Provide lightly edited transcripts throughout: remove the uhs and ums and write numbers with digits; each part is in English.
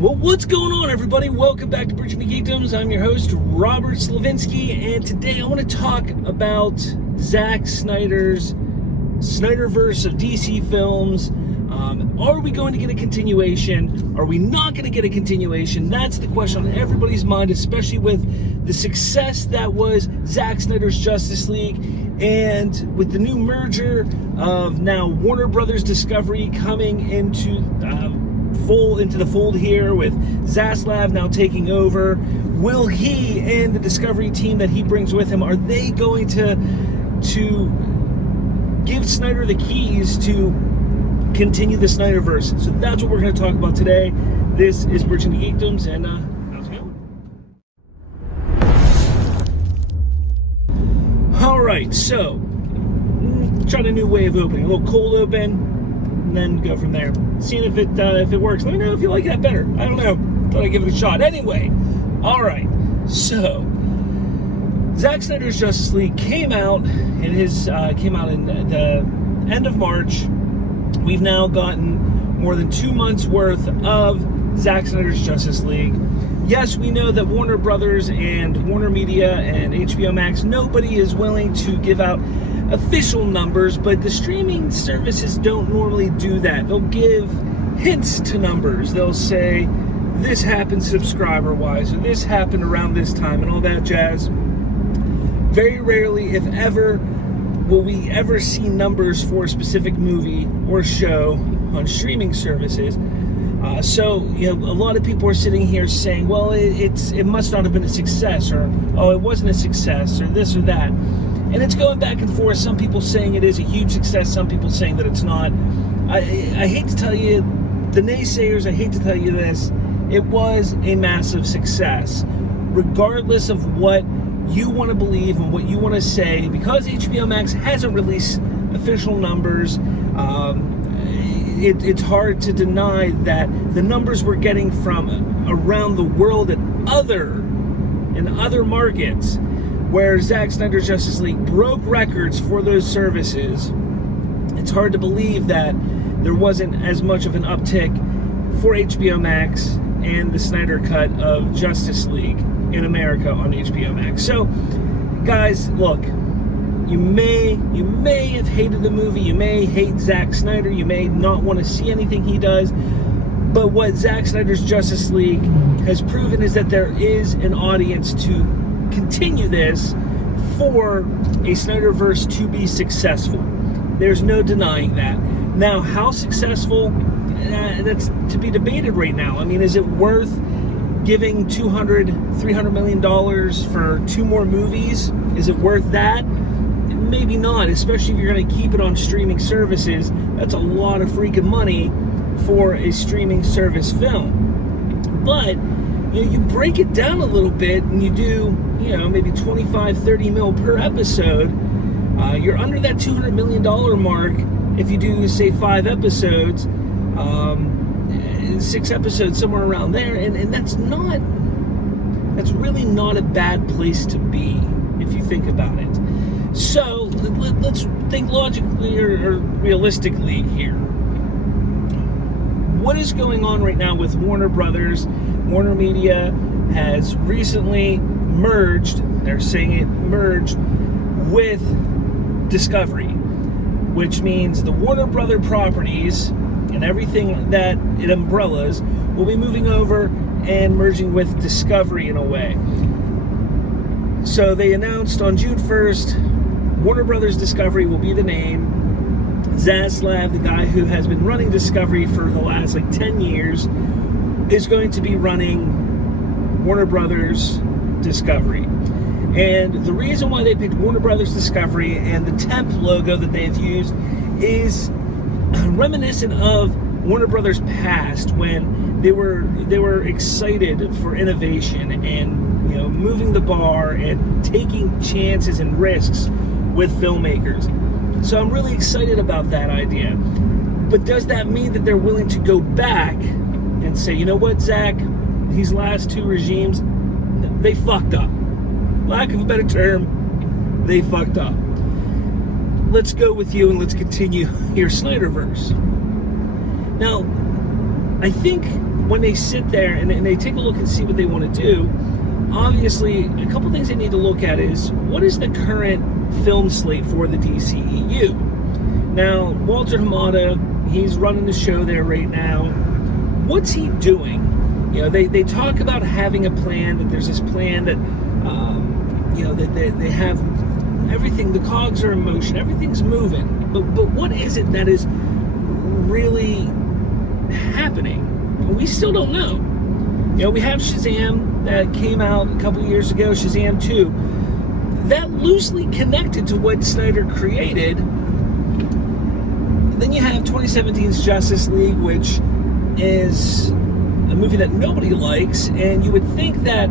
Well, what's going on, everybody? Welcome back to Bridging the Geekdoms. I'm your host, Robert Slavinsky, and today I want to talk about Zack Snyder's Snyderverse of DC films. Are we going to get a continuation? Are we not going to get a continuation? That's the question on everybody's mind, especially with the success that was Zack Snyder's Justice League, and with the new merger of now Warner Brothers Discovery coming into the fold here, with Zaslav now taking over. Will he and the Discovery team that he brings with him, are they going to give Snyder the keys to continue the Snyderverse? So that's what we're going to talk about today. This is Bridging the Geekdoms, and how's it going? Alright, so trying a new way of opening. A little cold open, and then go from there. Seeing if it works. Let me know if you like that better. I don't know. Thought I'd give it a shot. Anyway, all right. So, Zack Snyder's Justice League came out in the end of March. We've now gotten more than 2 months worth of Zack Snyder's Justice League. Yes, we know that Warner Brothers and Warner Media and HBO Max, nobody is willing to give out official numbers, but the streaming services don't normally do that. They'll give hints to numbers. They'll say, this happened subscriber-wise, or this happened around this time, and all that jazz. Very rarely, if ever, will we ever see numbers for a specific movie or show on streaming services. So, a lot of people are sitting here saying, well, it must not have been a success, or, oh, it wasn't a success, or this or that. And it's going back and forth. Some people saying it is a huge success, some people saying that it's not. I hate to tell you, the naysayers, I hate to tell you this, it was a massive success. Regardless of what you want to believe and what you want to say, because HBO Max hasn't released official numbers, it's hard to deny that the numbers we're getting from around the world in other markets, where Zack Snyder's Justice League broke records for those services, it's hard to believe that there wasn't as much of an uptick for HBO Max and the Snyder cut of Justice League in America on HBO Max. So, guys, look, you may have hated the movie, you may hate Zack Snyder, you may not want to see anything he does, but what Zack Snyder's Justice League has proven is that there is an audience to continue this for a Snyderverse to be successful. There's no denying that. Now, how successful, that's to be debated right now. I mean, is it worth giving $300 million for 2 more movies? Is it worth that? Maybe not, especially if you're going to keep it on streaming services. That's a lot of freaking money for a streaming service film. But you break it down a little bit and you do, maybe 25-30 mil per episode. You're under that $200 million mark if you do, say, 5 episodes, 6 episodes, somewhere around there, and that's really not a bad place to be if you think about it. So let's think logically or realistically here. What is going on right now with Warner Brothers? Warner Media has recently merged, they're saying it merged, with Discovery, which means the Warner Brother properties and everything that it umbrellas will be moving over and merging with Discovery in a way. So they announced on June 1st, Warner Brothers Discovery will be the name. Zaslav, the guy who has been running Discovery for the last 10 years, is going to be running Warner Brothers Discovery. And the reason why they picked Warner Brothers Discovery and the temp logo that they've used is reminiscent of Warner Brothers past, when they were excited for innovation and moving the bar and taking chances and risks with filmmakers. So I'm really excited about that idea. But does that mean that they're willing to go back and say, you know what, Zach, these last 2 regimes, they fucked up. Lack of a better term, they fucked up. Let's go with you and let's continue your Snyderverse. Now, I think when they sit there and they take a look and see what they want to do, obviously a couple things they need to look at is, what is the current film slate for the DCEU? Now, Walter Hamada, he's running the show there right now. What's he doing? You know, they talk about having a plan, that there's this plan that, you know, that they have everything, the cogs are in motion, everything's moving. But what is it that is really happening? We still don't know. You know, we have Shazam that came out a couple years ago, Shazam 2. That loosely connected to what Snyder created. Then you have 2017's Justice League, which is a movie that nobody likes, and you would think that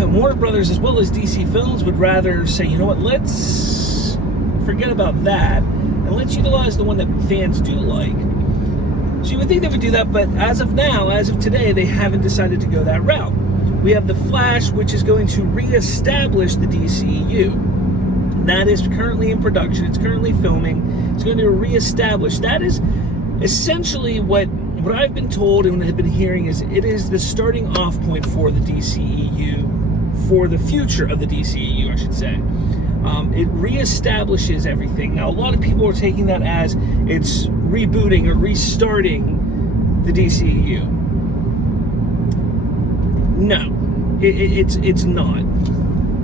Warner Brothers as well as DC Films would rather say, you know what, let's forget about that and let's utilize the one that fans do like. So you would think they would do that, but as of now, as of today, they haven't decided to go that route. We have The Flash, which is going to reestablish the DCEU. That is currently in production. It's currently filming. It's going to reestablish. That is essentially what I've been told and have been hearing is it is the starting off point for the DCEU, for the future of the DCEU, I should say. It reestablishes everything. Now, a lot of people are taking that as it's rebooting or restarting the DCEU. No, it's not.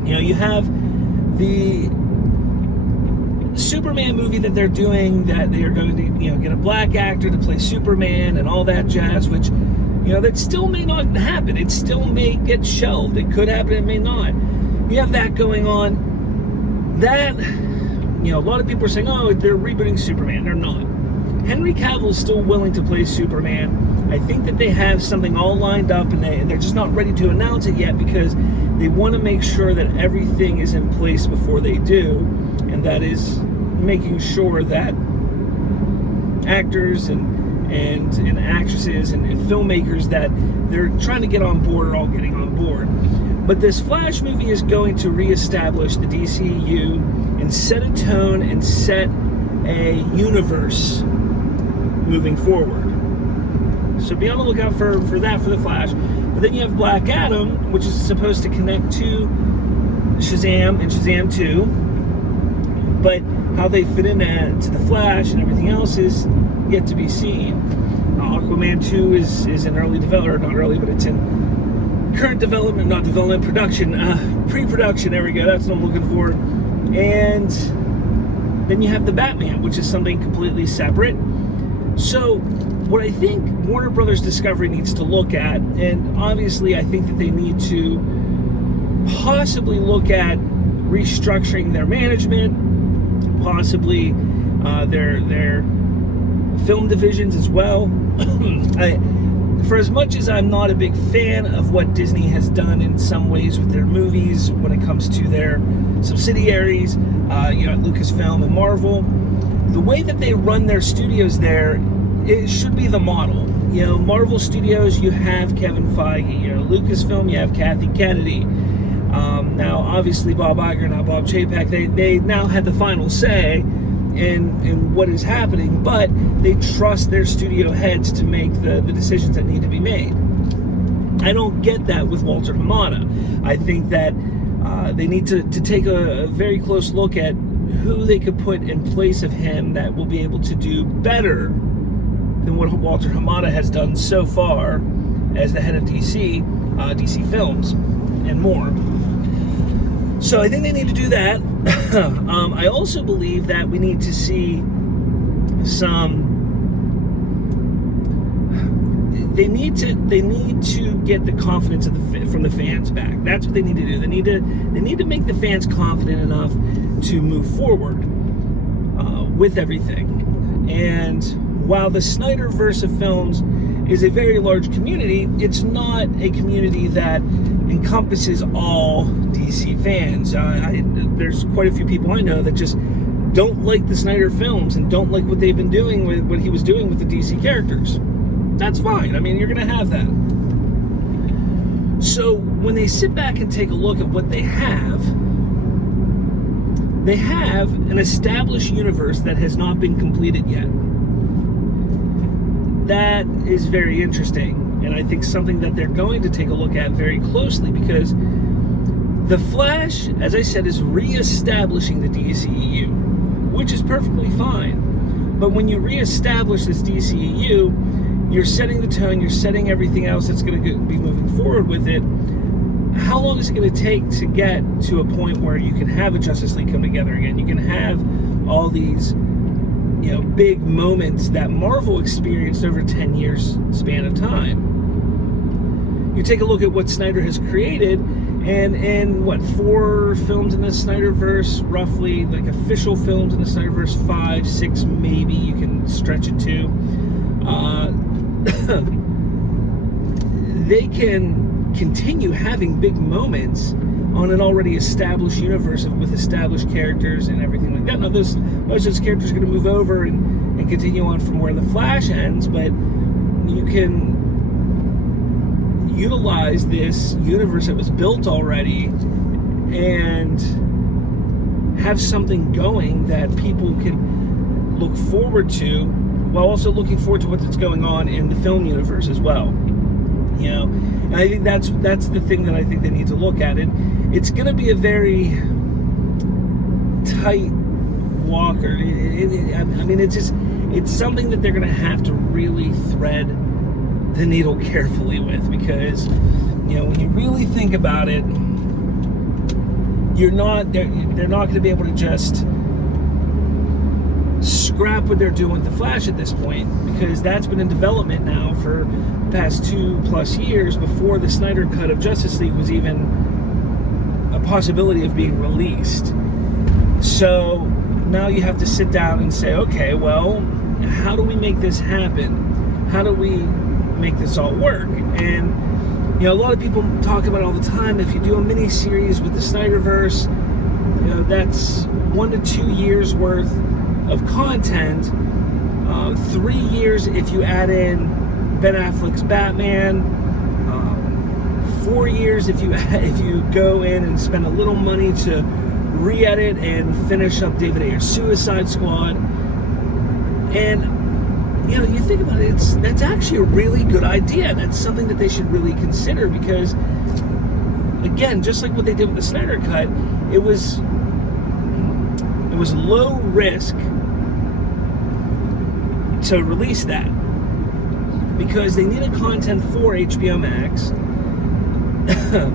You know, you have the Superman movie that they're doing, that they are going to, you know, get a black actor to play Superman and all that jazz, which, you know, that still may not happen. It still may get shelved. It could happen, it may not. You have that going on. That, you know, a lot of people are saying, oh, they're rebooting Superman. They're not. Henry Cavill is still willing to play Superman. I think that they have something all lined up, and they're just not ready to announce it yet because they want to make sure that everything is in place before they do, and that is making sure that actors and actresses and filmmakers that they're trying to get on board are all getting on board. But this Flash movie is going to reestablish the DCEU and set a tone and set a universe moving forward. So be on the lookout for that, for the Flash. But then you have Black Adam, which is supposed to connect to Shazam and Shazam 2. But how they fit into the Flash and everything else is yet to be seen. Aquaman 2 is in early development, or not early, but it's in current development, not development, production, pre-production, there we go, that's what I'm looking for. And then you have the Batman, which is something completely separate. So what I think Warner Brothers Discovery needs to look at, and obviously I think that they need to possibly look at restructuring their management, possibly their film divisions as well. For as much as I'm not a big fan of what Disney has done in some ways with their movies when it comes to their subsidiaries, you know, Lucasfilm and Marvel, the way that they run their studios there, it should be the model. You know, Marvel Studios, you have Kevin Feige. You know, Lucasfilm, you have Kathy Kennedy. Now, obviously, Bob Iger, now Bob Chapek, they now had the final say in what is happening, but they trust their studio heads to make the decisions that need to be made. I don't get that with Walter Hamada. I think that they need to take a very close look at who they could put in place of him that will be able to do better than what Walter Hamada has done so far as the head of DC Films and more. So I think they need to do that. I also believe that we need to see they need to get the confidence from the fans back. That's what they need to do. They need to make the fans confident enough to move forward with everything. And while the Snyderverse of films is a very large community, it's not a community that encompasses all DC fans. There's quite a few people I know that just don't like the Snyder films and don't like what they've been doing with what he was doing with the DC characters. That's fine. I mean, you're going to have that. So when they sit back and take a look at what they have an established universe that has not been completed yet. That is very interesting. and I think something that they're going to take a look at very closely, because The Flash, as I said, is reestablishing the DCEU, which is perfectly fine. But when you reestablish this DCEU, you're setting the tone, you're setting everything else that's going to be moving forward with it. How long is it going to take to get to a point where you can have a Justice League come together again? You can have all these, big moments that Marvel experienced over a 10 years span of time. You take a look at what Snyder has created, and 4 films in the Snyderverse, roughly, like official films in the Snyderverse, 5, 6 maybe, you can stretch it to. They can continue having big moments on an already established universe with established characters and everything like that. Now, most of those characters are going to move over and continue on from where The Flash ends, but you can utilize this universe that was built already and have something going that people can look forward to, while also looking forward to what's going on in the film universe as well. And I think that's the thing that I think they need to look at. It's going to be a very tight walker. It's something that they're going to have to really thread the needle carefully with, because when you really think about it, they're not going to be able to just scrap what they're doing with The Flash at this point, because that's been in development now for the past 2+ years before the Snyder cut of Justice League was even a possibility of being released. So now you have to sit down and say, okay, well, how do we make this happen? How do we make this all work? And a lot of people talk about it all the time. If you do a mini series with the Snyderverse, that's 1 to 2 years worth of content. 3 years if you add in Ben Affleck's Batman. 4 years if you go in and spend a little money to re-edit and finish up David Ayer's Suicide Squad. And you think about it, that's actually a really good idea. That's something that they should really consider, because, again, just like what they did with the Snyder Cut, it was low risk to release that, because they needed content for HBO Max.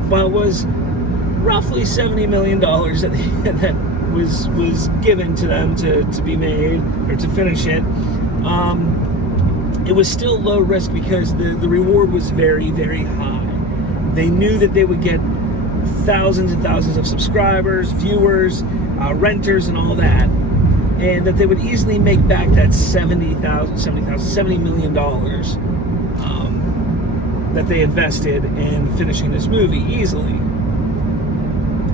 Well, it was roughly $70 million that was given to them to be made, or to finish it. It was still low risk because the reward was very, very high. They knew that they would get thousands and thousands of subscribers, viewers, renters, and all that, and that they would easily make back that $70 million that they invested in finishing this movie easily.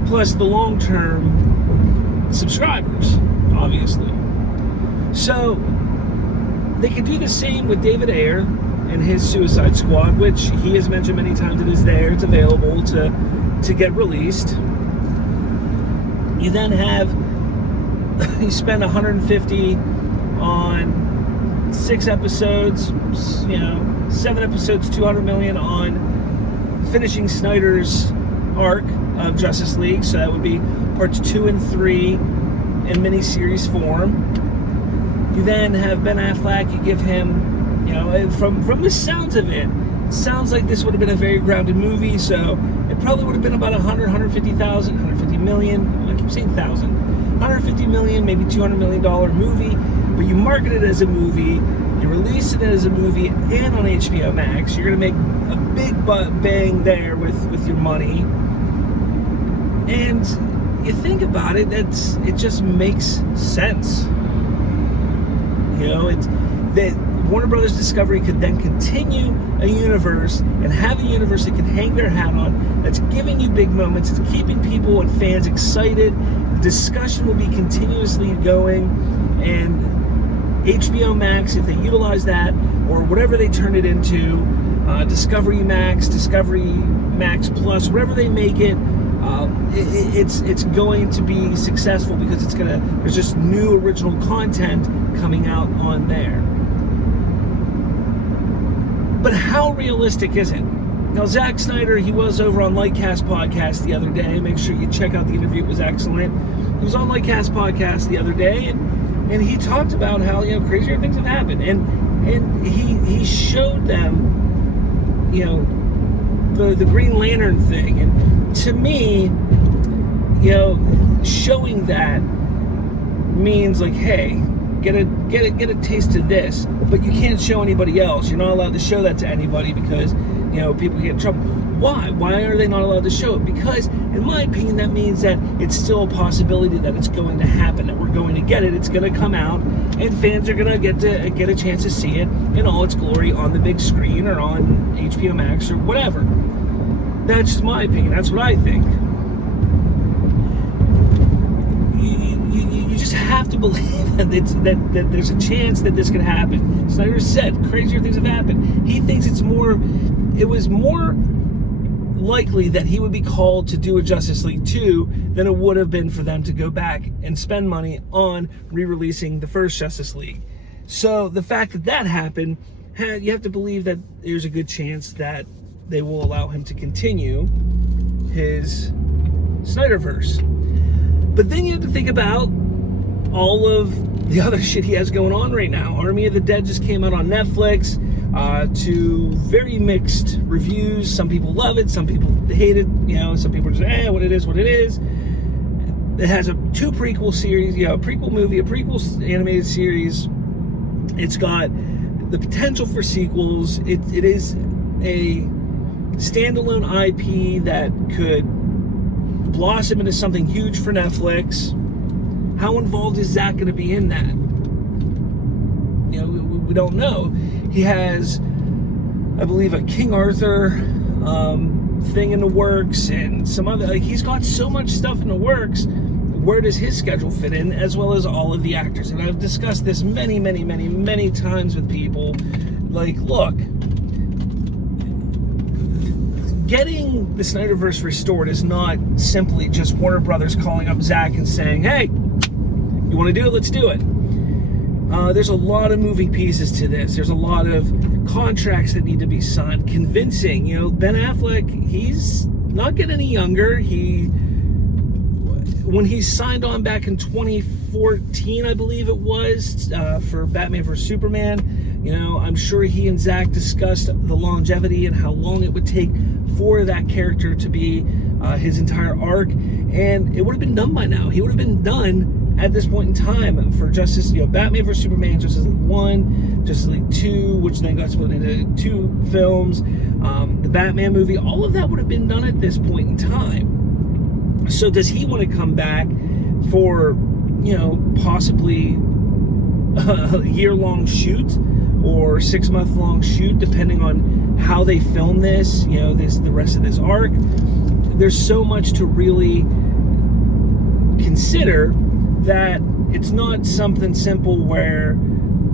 Plus the long-term subscribers, obviously. So they could do the same with David Ayer and his Suicide Squad, which he has mentioned many times it is there, it's available to get released. You then have, you spend $150 on 6 episodes, 7 episodes, $200 million on finishing Snyder's arc of Justice League. So that would be parts 2 and 3 in miniseries form. You then have Ben Affleck. You give him, from the sounds of it, sounds like this would have been a very grounded movie. So it probably would have been about 150 million. I keep saying thousand. 150 million, maybe $200 million movie. But you market it as a movie. You release it as a movie and on HBO Max. You're going to make a big bang there with your money. And you think about it, it just makes sense. It's that Warner Brothers Discovery could then continue a universe and have a universe that can hang their hat on, that's giving you big moments, it's keeping people and fans excited. The discussion will be continuously going, and HBO Max, if they utilize that, or whatever they turn it into, Discovery Max Plus, whatever they make it, it's going to be successful, because there's just new original content coming out on there. But how realistic is it? Now, Zack Snyder, he was over on Lightcast Podcast the other day. Make sure you check out the interview. It was excellent. He was on Lightcast Podcast the other day, and he talked about how, crazier things have happened. And he showed them, the Green Lantern thing. And to me, showing that means like, hey, get a taste of this, but you can't show anybody else. You're not allowed to show that to anybody because people get in trouble. Why are they not allowed to show it? Because in my opinion, that means that it's still a possibility that it's going to happen, that we're going to get it. It's going to come out, and fans are going to get a chance to see it in all its glory on the big screen or on HBO Max or whatever. That's just my opinion. That's what I think. You just have to believe that there's a chance that this could happen. Snyder said crazier things have happened. He thinks it was more likely that he would be called to do a Justice League 2 than it would have been for them to go back and spend money on re-releasing the first Justice League. So the fact that happened, you have to believe that there's a good chance that they will allow him to continue his Snyderverse. But then you have to think about all of the other shit he has going on right now. Army of the Dead just came out on Netflix to very mixed reviews. Some people love it, some people hate it. Some people are just, what it is. It has two prequel series, a prequel movie, a prequel animated series. It's got the potential for sequels. It is a standalone IP that could blossom into something huge for Netflix. How involved is Zack going to be in that? We don't know. He has, I believe, a King Arthur thing in the works, and some other. He's got so much stuff in the works. Where does his schedule fit in, as well as all of the actors? And I've discussed this many, many, many, many times with people. Like, look, getting the Snyderverse restored is not simply just Warner Brothers calling up Zack and saying, hey, you want to do it? Let's do it. There's a lot of moving pieces to this. There's a lot of contracts that need to be signed. Convincing, Ben Affleck, he's not getting any younger. When he signed on back in 2014, I believe it was, for Batman vs. Superman, I'm sure he and Zack discussed the longevity and how long it would take for that character to be his entire arc, and it would have been done by now. He would have been done at this point in time for Batman vs. Superman, Justice League 1, Justice League 2, which then got split into 2 films, the Batman movie, all of that would have been done at this point in time. So does he want to come back for, possibly a year-long shoot or 6-month-long shoot, depending on how they film this, the rest of this arc? There's so much to really consider that it's not something simple where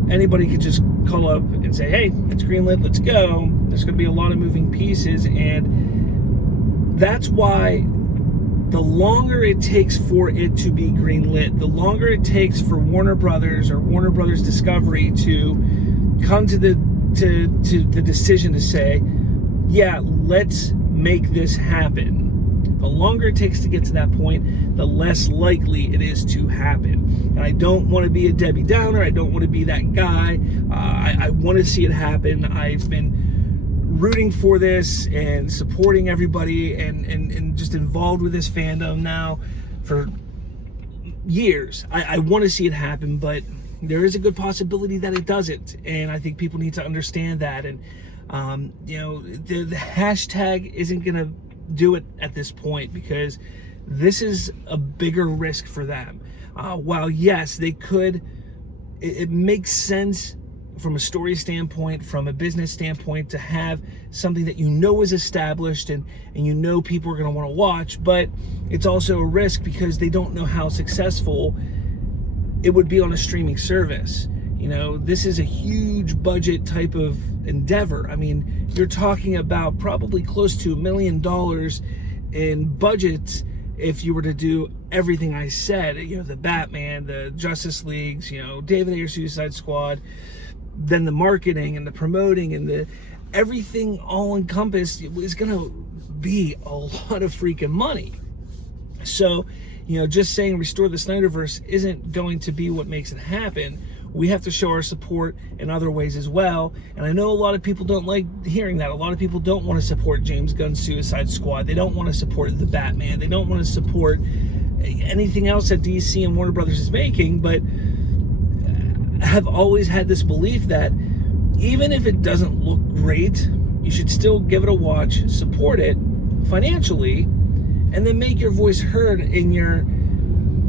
anybody could just call up and say, hey, it's greenlit, let's go. There's going to be a lot of moving pieces, and that's why the longer it takes for it to be greenlit, the longer it takes for Warner Brothers or Warner Brothers Discovery to come to the decision to say, yeah, let's make this happen. The longer it takes to get to that point, the less likely it is to happen. And I don't want to be a Debbie Downer. I don't want to be that guy. I want to see it happen. I've been rooting for this and supporting everybody and just involved with this fandom now for years. I want to see it happen, but there is a good possibility that it doesn't. And I think people need to understand that. And, the hashtag isn't going to do it at this point, because this is a bigger risk for them. While yes, they could, it makes sense from a story standpoint, from a business standpoint, to have something that is established and people are going to want to watch, but it's also a risk because they don't know how successful it would be on a streaming service. This is a huge budget type of endeavor. I mean, you're talking about probably close to $1 million in budget if you were to do everything I said. The Batman, the Justice Leagues, David Ayer Suicide Squad, then the marketing and the promoting and everything all encompassed is going to be a lot of freaking money. So, just saying restore the Snyderverse isn't going to be what makes it happen. We have to show our support in other ways as well. And I know a lot of people don't like hearing that. A lot of people don't want to support James Gunn's Suicide Squad. They don't want to support the Batman. They don't want to support anything else that DC and Warner Brothers is making, but have always had this belief that even if it doesn't look great, you should still give it a watch, support it financially, and then make your voice heard in your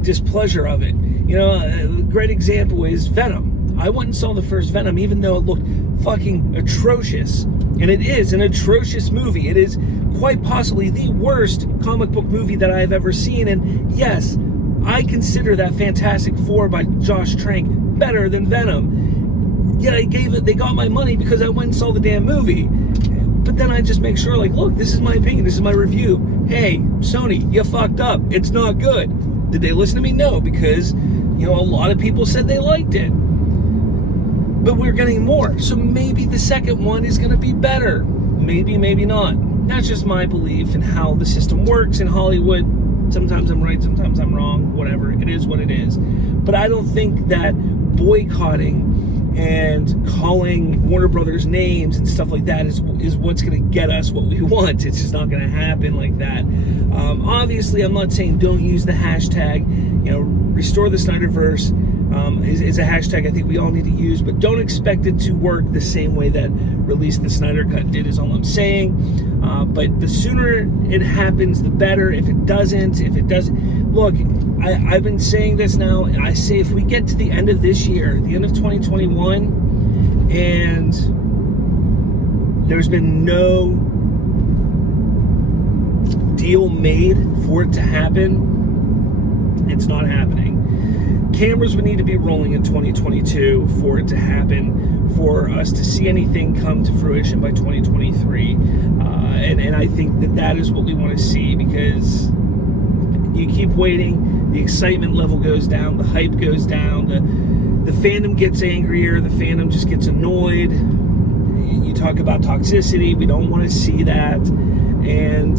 displeasure of it. A great example is Venom. I went and saw the first Venom, even though it looked fucking atrocious. And it is an atrocious movie. It is quite possibly the worst comic book movie that I've ever seen. And yes, I consider that Fantastic Four by Josh Trank better than Venom. Yet they got my money because I went and saw the damn movie. But then I just make sure, look, this is my opinion, this is my review. Hey, Sony, you fucked up. It's not good. Did they listen to me? No, because, a lot of people said they liked it. But we're getting more. So maybe the second one is going to be better. Maybe, maybe not. That's just my belief in how the system works in Hollywood. Sometimes I'm right, sometimes I'm wrong, whatever. It is what it is. But I don't think that boycotting and calling Warner Brothers names and stuff like that is what's going to get us what we want. It's just not going to happen like that. Obviously, I'm not saying don't use the hashtag, restore the Snyderverse is a hashtag I think we all need to use, but don't expect it to work the same way that Release the Snyder Cut did is all I'm saying. But the sooner it happens, the better. If it doesn't, look, I've been saying this now, and I say if we get to the end of this year, the end of 2021, and there's been no deal made for it to happen, it's not happening. Cameras would need to be rolling in 2022 for it to happen, for us to see anything come to fruition by 2023. And I think that is what we want to see, because you keep waiting, the excitement level goes down, the hype goes down, the fandom gets angrier, the fandom just gets annoyed. You talk about toxicity, we don't want to see that. And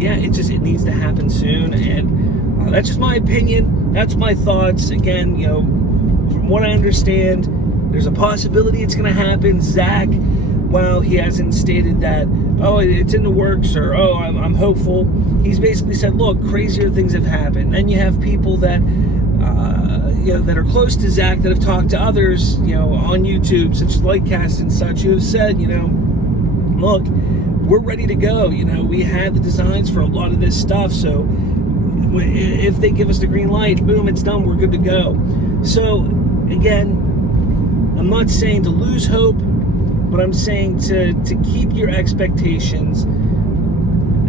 yeah, it needs to happen soon. And that's just my opinion. That's my thoughts. Again, from what I understand, there's a possibility it's going to happen. Zach, while he hasn't stated that, oh, it's in the works, or, oh, I'm hopeful, he's basically said, look, crazier things have happened. Then you have people that, that are close to Zach, that have talked to others, on YouTube, such as Lightcast and such, who have said, look, we're ready to go. We had the designs for a lot of this stuff, so if they give us the green light, boom, it's done, we're good to go. So, again, I'm not saying to lose hope, but I'm saying to keep your expectations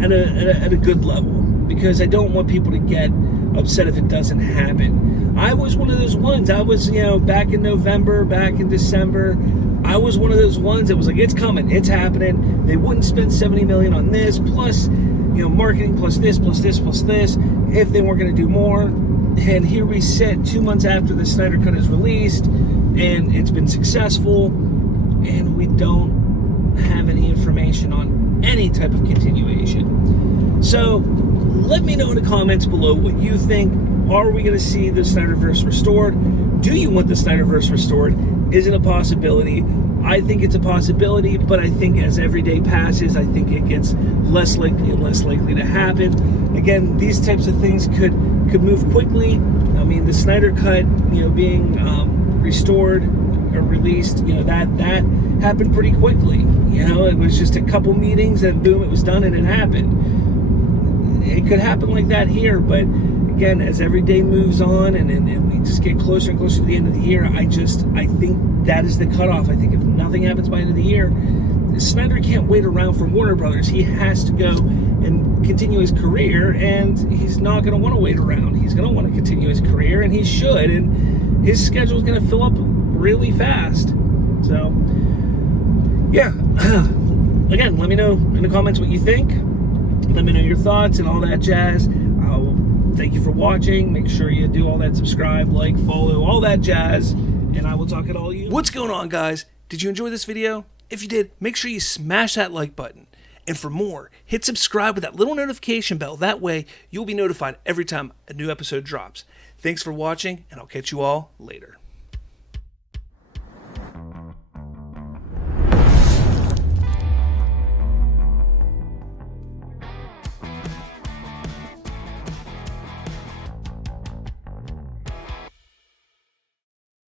at a good level, because I don't want people to get upset if it doesn't happen. I was one of those ones. I was, back in November, back in December, I was one of those ones that was like, it's coming, it's happening. They wouldn't spend $70 million on this, plus, marketing, plus this, if they weren't going to do more. And here we sit 2 months after the Snyder Cut is released, and it's been successful, and we don't have any information on any type of continuation. So let me know in the comments below what you think. Are we going to see the Snyderverse restored? Do you want the Snyderverse restored? Is it a possibility? I think it's a possibility, but I think as every day passes, I think it gets less likely and less likely to happen. Again, these types of things could move quickly. I mean, the Snyder Cut, being restored or released, that happened pretty quickly. It was just a couple meetings and boom, it was done and it happened. It could happen like that here, but again, as every day moves on and we just get closer and closer to the end of the year, I think that is the cutoff. I think if nothing happens by the end of the year, Snyder can't wait around for Warner Brothers. He has to go and continue his career, and he's not going to want to wait around. He's going to want to continue his career, and he should, and his schedule is going to fill up really fast. So, yeah. Again, let me know in the comments what you think. Let me know your thoughts and all that jazz. Thank you for watching. Make sure you do all that, subscribe, like, follow, all that jazz, and I will talk at all you. What's going on, guys? Did you enjoy this video? If you did, make sure you smash that like button. And for more, hit subscribe with that little notification bell. That way, you'll be notified every time a new episode drops. Thanks for watching, and I'll catch you all later.